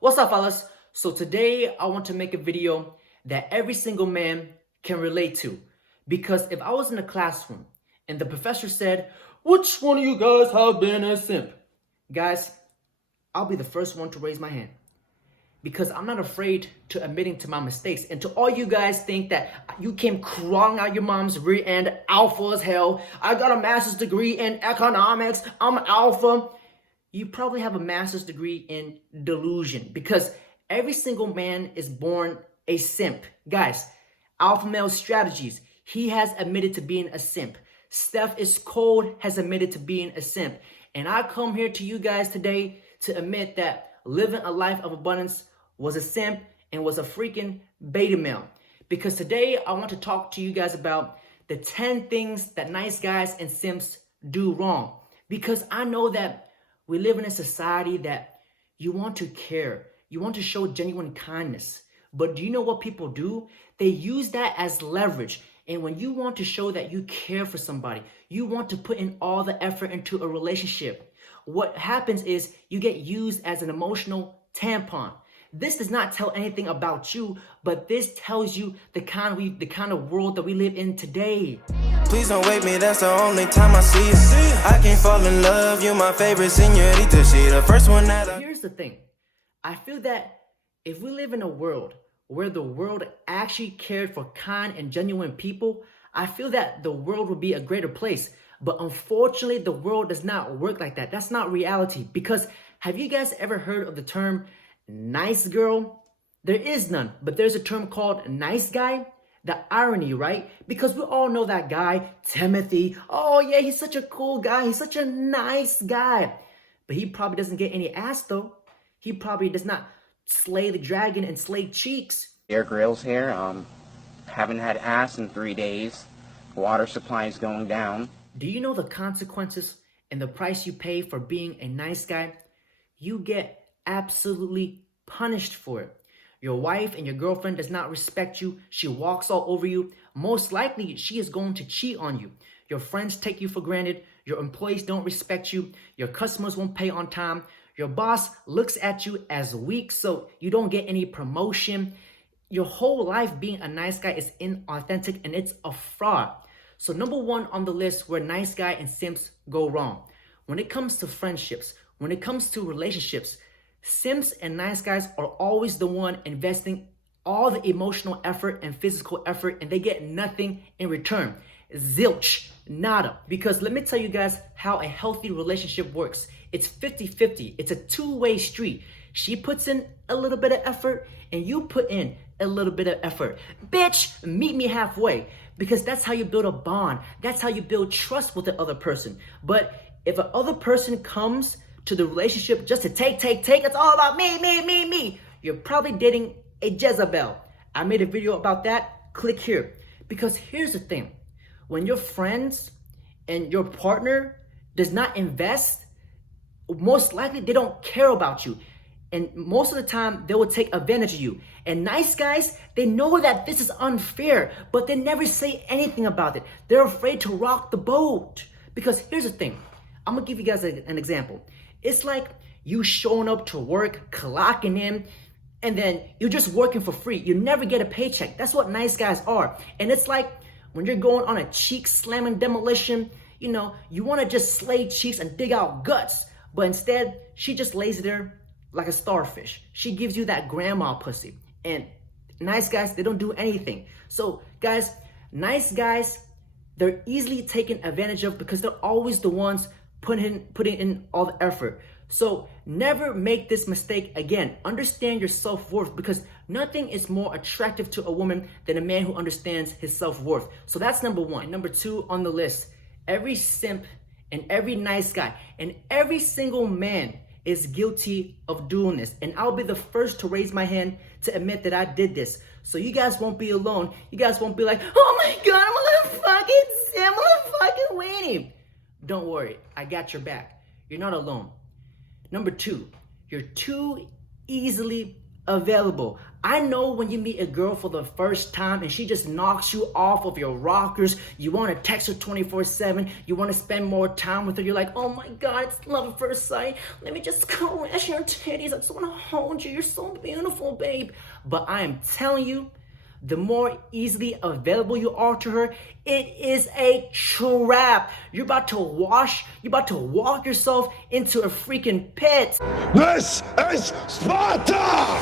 What's up, fellas? So today I want to make a video that every single man can relate to. Because if I was in a classroom and the professor said, "Which one of you guys have been a simp?" Guys, I'll be the first one to raise my hand. Because I'm not afraid to admitting to my mistakes. And to all you guys think that you came crawling out your mom's rear end, alpha as hell, I got a master's degree in economics, I'm alpha. You probably have a master's degree in delusion, because every single man is born a simp. Guys, alpha male strategies, he has admitted to being a simp. Steph is cold, has admitted to being a simp. And I come here to you guys today to admit that living a life of abundance was a simp and was a freaking beta male. Because today I want to talk to you guys about the 10 things that nice guys and simps do wrong. Because I know that we live in a society that you want to care. You want to show genuine kindness. But do you know what people do? They use that as leverage. And when you want to show that you care for somebody, you want to put in all the effort into a relationship, what happens is you get used as an emotional tampon. This does not tell anything about you, but this tells you the kind of world that we live in today. Please don't wake me, that's the only time I see you. I can't fall in love, you my favorite señorita. She the first one that Here's the thing. I feel that if we live in a world where the world actually cared for kind and genuine people, I feel that the world would be a greater place. But unfortunately, the world does not work like that. That's not reality. Because have you guys ever heard of the term nice girl? There is none, but there's a term called nice guy. The irony, right? Because we all know that guy, Timothy. Oh yeah, he's such a cool guy. He's such a nice guy. But he probably doesn't get any ass though. He probably does not slay the dragon and slay cheeks. Air grills here. Haven't had ass in 3 days. Water supply is going down. Do you know the consequences and the price you pay for being a nice guy? You get absolutely punished for it. Your wife and your girlfriend does not respect you. She walks all over you. Most likely, she is going to cheat on you. Your friends take you for granted. Your employees don't respect you. Your customers won't pay on time. Your boss looks at you as weak, so you don't get any promotion. Your whole life being a nice guy is inauthentic and it's a fraud. So number one on the list where nice guy and simps go wrong. When it comes to friendships, when it comes to relationships, simps and nice guys are always the one investing all the emotional effort and physical effort, and they get nothing in return. Zilch, nada. Because let me tell you guys how a healthy relationship works. It's 50-50. It's a two-way street. She puts in a little bit of effort and you put in a little bit of effort. Bitch, meet me halfway. Because that's how you build a bond. That's how you build trust with the other person. But if a other person comes to the relationship just to take, it's all about me. You're probably dating a Jezebel. I made a video about that. Click here. Because here's the thing. When your friends and your partner does not invest, most likely they don't care about you. And most of the time, they will take advantage of you. And nice guys, they know that this is unfair, but they never say anything about it. They're afraid to rock the boat. Because here's the thing. I'm going to give you guys an example. It's like you showing up to work, clocking in, and then you're just working for free. You never get a paycheck. That's what nice guys are. And it's like when you're going on a cheek slamming demolition, you want to just slay cheeks and dig out guts. But instead, she just lays there like a starfish. She gives you that grandma pussy. And nice guys, they don't do anything. So guys, nice guys, they're easily taken advantage of because they're always the ones putting in all the effort. So never make this mistake again. Understand your self-worth, because nothing is more attractive to a woman than a man who understands his self-worth. So that's number one. Number two on the list, every simp and every nice guy and every single man is guilty of doing this. And I'll be the first to raise my hand to admit that I did this. So you guys won't be alone. You guys won't be like, oh my God, I'm a little fucking simp, I'm a little fucking weenie. Don't worry, I got your back. You're not alone. Number two, you're too easily available. I know when you meet a girl for the first time and she just knocks you off of your rockers, you want to text her 24/7, you want to spend more time with her, you're like, oh my God, it's love at first sight. Let me just caress your titties. I just want to hold you. You're so beautiful, babe. But I am telling you, the more easily available you are to her, it is a trap. You're about to walk yourself into a freaking pit. This is Sparta!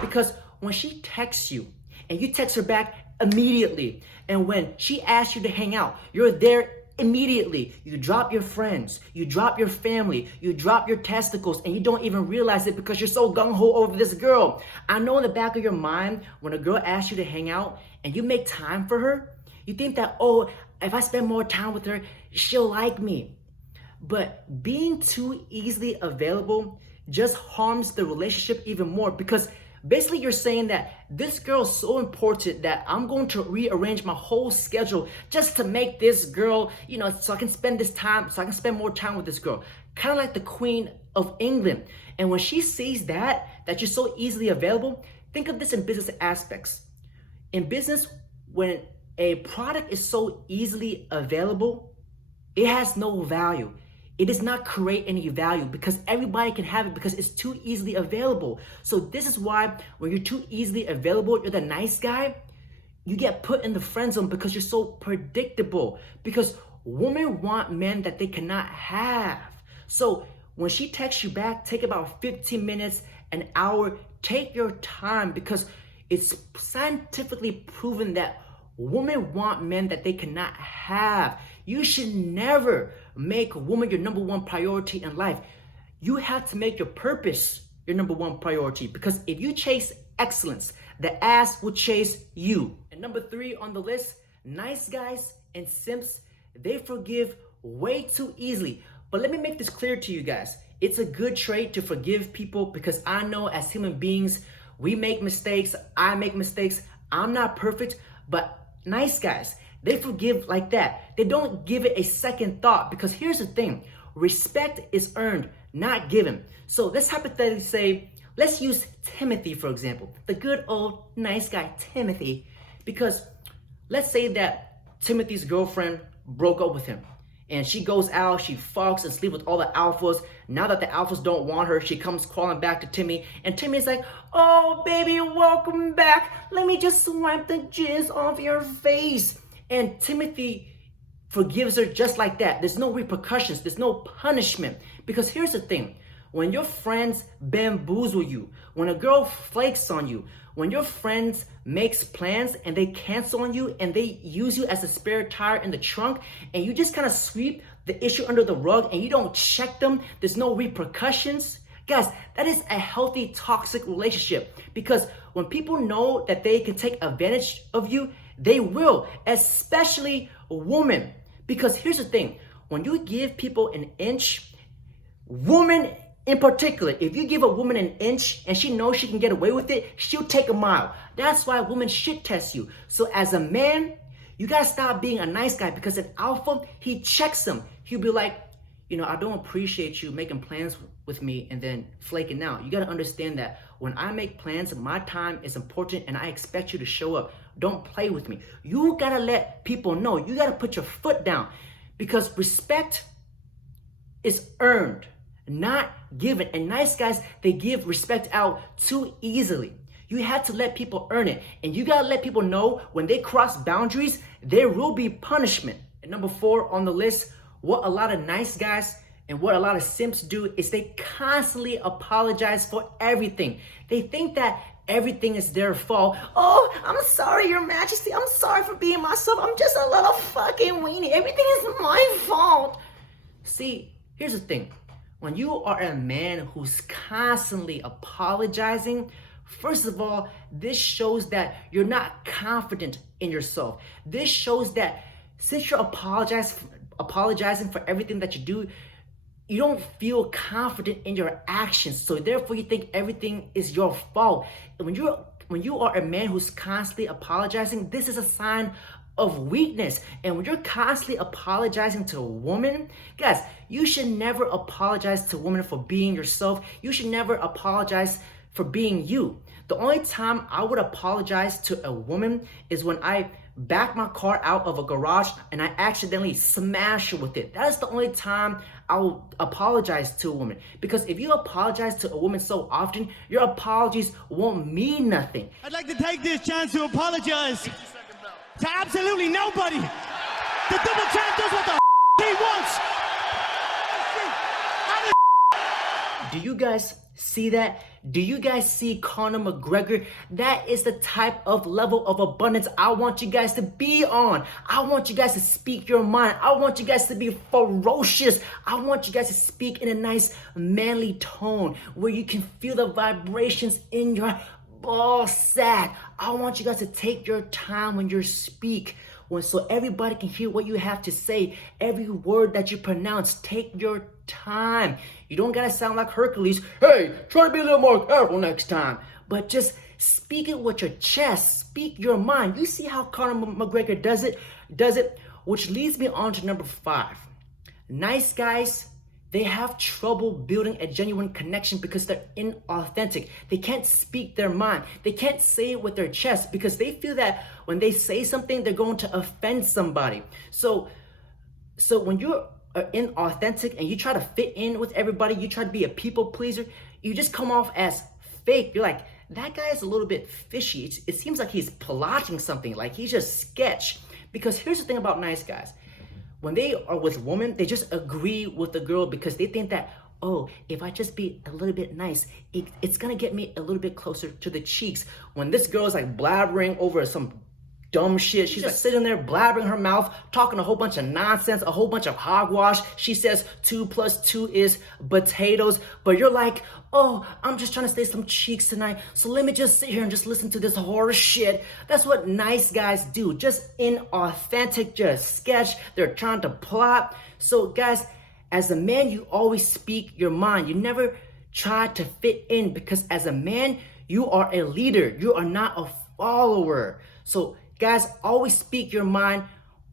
Because when she texts you and you text her back immediately, and when she asks you to hang out, you're there immediately. You drop your friends, you drop your family, you drop your testicles, and you don't even realize it because you're so gung-ho over this girl. I know in the back of your mind, when a girl asks you to hang out and you make time for her, you think that, oh, if I spend more time with her, she'll like me. But being too easily available just harms the relationship even more, because basically you're saying that this girl's so important that I'm going to rearrange my whole schedule just to make this girl, so I can spend more time with this girl. Kind of like the Queen of England. And when she sees that you're so easily available, think of this in business aspects. In business, when a product is so easily available, it has no value. It does not create any value because everybody can have it because it's too easily available. So this is why when you're too easily available, you're the nice guy, you get put in the friend zone because you're so predictable. Because women want men that they cannot have. So when she texts you back, take about 15 minutes, an hour, take your time, because it's scientifically proven that women want men that they cannot have. You should never make a woman your number one priority in life. You have to make your purpose your number one priority, because if you chase excellence, the ass will chase you. And number 3 on the list, nice guys and simps, they forgive way too easily. But let me make this clear to you guys. It's a good trait to forgive people, because I know as human beings, we make mistakes. I make mistakes. I'm not perfect, but nice guys, they forgive like that. They don't give it a second thought, because here's the thing. Respect is earned, not given. So let's hypothetically say, let's use Timothy, for example. The good old nice guy, Timothy. Because let's say that Timothy's girlfriend broke up with him. And she goes out, she fucks and sleeps with all the alphas. Now that the alphas don't want her, she comes crawling back to Timmy. And Timmy's like, oh, baby, welcome back. Let me just wipe the jizz off your face. And Timothy forgives her just like that. There's no repercussions. There's no punishment. Because here's the thing. When your friends bamboozle you, when a girl flakes on you, when your friends makes plans and they cancel on you and they use you as a spare tire in the trunk, and you just kind of sweep the issue under the rug and you don't check them, there's no repercussions. Guys, that is a healthy toxic relationship, because when people know that they can take advantage of you, they will, especially women. Because here's the thing, when you give people an inch, women in particular, if you give a woman an inch and she knows she can get away with it, she'll take a mile. That's why women shit test you. So as a man, you gotta stop being a nice guy, because an alpha, he checks them. He'll be like, I don't appreciate you making plans with me and then flaking out. You gotta understand that when I make plans, my time is important and I expect you to show up. Don't play with me. You gotta let people know. You gotta put your foot down, because respect is earned, not given. And nice guys, they give respect out too easily. You have to let people earn it. And you gotta let people know when they cross boundaries, there will be punishment. And number 4 on the list, what a lot of nice guys and what a lot of simps do is they constantly apologize for everything. They think that everything is their fault. Oh, I'm sorry, Your Majesty. I'm sorry for being myself. I'm just a little fucking weenie. Everything is my fault. See, here's the thing. When you are a man who's constantly apologizing, first of all, this shows that you're not confident in yourself. This shows that since you're apologizing for everything that you do, you don't feel confident in your actions. So therefore, you think everything is your fault. And when you are a man who's constantly apologizing, this is a sign of weakness. And when you're constantly apologizing to a woman, guys, you should never apologize to a woman for being yourself. You should never apologize for being you. The only time I would apologize to a woman is when I back my car out of a garage and I accidentally smash her with it. That is the only time I will apologize to a woman. Because if you apologize to a woman so often, your apologies won't mean nothing. I'd like to take this chance to apologize to absolutely nobody. The double champ does what the he wants. Do you guys see that? Do you guys see Conor McGregor? That is the type of level of abundance I want you guys to be on. I want you guys to speak your mind. I want you guys to be ferocious. I want you guys to speak in a nice manly tone where you can feel the vibrations in your ball sack. I want you guys to take your time when you speak, so everybody can hear what you have to say. Every word that you pronounce, take your time. You don't gotta sound like Hercules. Hey, try to be a little more careful next time. But just speak it with your chest. Speak your mind. You see how Conor McGregor does it, which leads me on to number 5. Nice guys, they have trouble building a genuine connection because they're inauthentic. They can't speak their mind. They can't say it with their chest because they feel that when they say something, they're going to offend somebody. So when you're inauthentic and you try to fit in with everybody, you try to be a people pleaser, you just come off as fake. You're like, that guy is a little bit fishy. It seems like he's plotting something, like he's just sketch. Because here's the thing about nice guys. When they are with women, they just agree with the girl because they think that, oh, if I just be a little bit nice, it's gonna get me a little bit closer to the cheeks. When this girl is like blabbering over some dumb shit, she's just sitting there blabbering her mouth, talking a whole bunch of nonsense, a whole bunch of hogwash. She says 2 + 2 is potatoes, but you're like, oh, I'm just trying to stay some cheeks tonight, so let me just sit here and just listen to this horror shit. That's what nice guys do, just inauthentic, just sketch. They're trying to plot. So guys, as a man, you always speak your mind. You never try to fit in because as a man, you are a leader. You are not a follower. So guys, always speak your mind.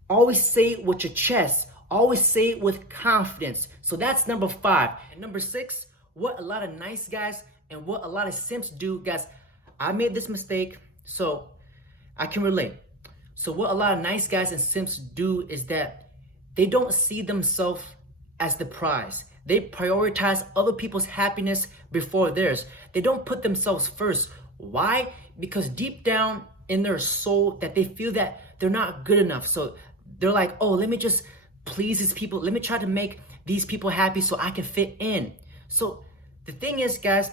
Always say it with your chest. Always say it with confidence. So that's number 5. And number 6, what a lot of nice guys and what a lot of simps do, guys. I made this mistake, so I can relate. So what a lot of nice guys and simps do is that they don't see themselves as the prize. They prioritize other people's happiness before theirs. They don't put themselves first. Why? Because deep down in their soul that they feel that they're not good enough. So they're like, oh, let me just please these people. Let me try to make these people happy so I can fit in. So the thing is, guys,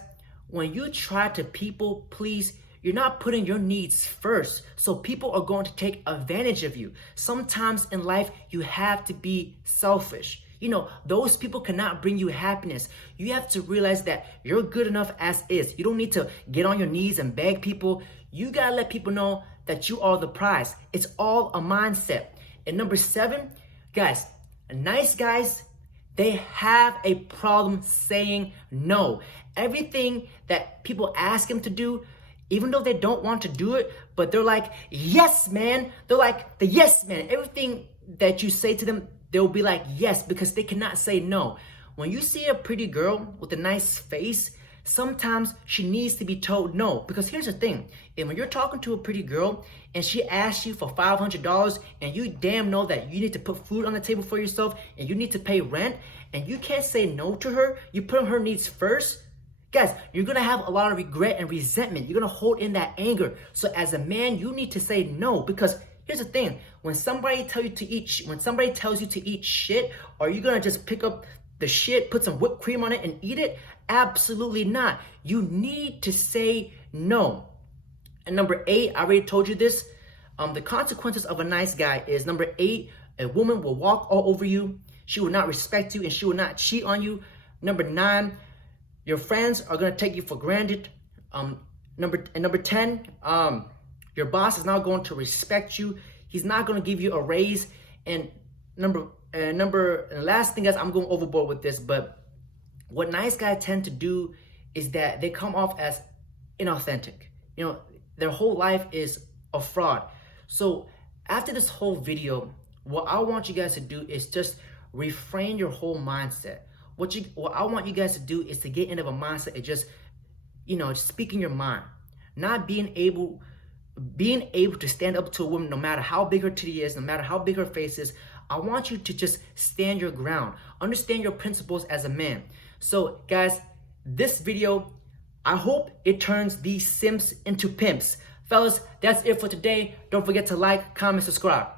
when you try to people please, you're not putting your needs first. So people are going to take advantage of you. Sometimes in life, you have to be selfish. You know, those people cannot bring you happiness. You have to realize that you're good enough as is. You don't need to get on your knees and beg people. You gotta let people know that you are the prize. It's all a mindset. And number 7, guys, nice guys, they have a problem saying no. Everything that people ask them to do, even though they don't want to do it, but they're like, yes, man. They're like the yes, man. Everything that you say to them, they'll be like, yes, because they cannot say no. When you see a pretty girl with a nice face, sometimes she needs to be told no. Because here's the thing, and when you're talking to a pretty girl and she asks you for $500 and you damn know that you need to put food on the table for yourself and you need to pay rent and you can't say no to her, you put her needs first, guys, you're gonna have a lot of regret and resentment. You're gonna hold in that anger. So as a man, you need to say no, because here's the thing, when somebody tells you to eat shit, are you gonna just pick up the shit, put some whipped cream on it and eat it? Absolutely not. You need to say no. And number 8, I already told you this. The consequences of a nice guy is number 8, a woman will walk all over you. She will not respect you and she will not cheat on you. Number 9, your friends are gonna take you for granted. Number 10, your boss is not going to respect you. He's not gonna give you a raise. And the last thing, guys, I'm going overboard with this, but what nice guys tend to do is that they come off as inauthentic. You know, their whole life is a fraud. So After this whole video, what I want you guys to do is just reframe your whole mindset. What I want you guys to do is to get into a mindset of just, speaking your mind, not being able to stand up to a woman no matter how big her titty is, no matter how big her face is. I want you to just stand your ground. Understand your principles as a man. So guys, this video, I hope it turns these simps into pimps. Fellas, that's it for today. Don't forget to like, comment, subscribe.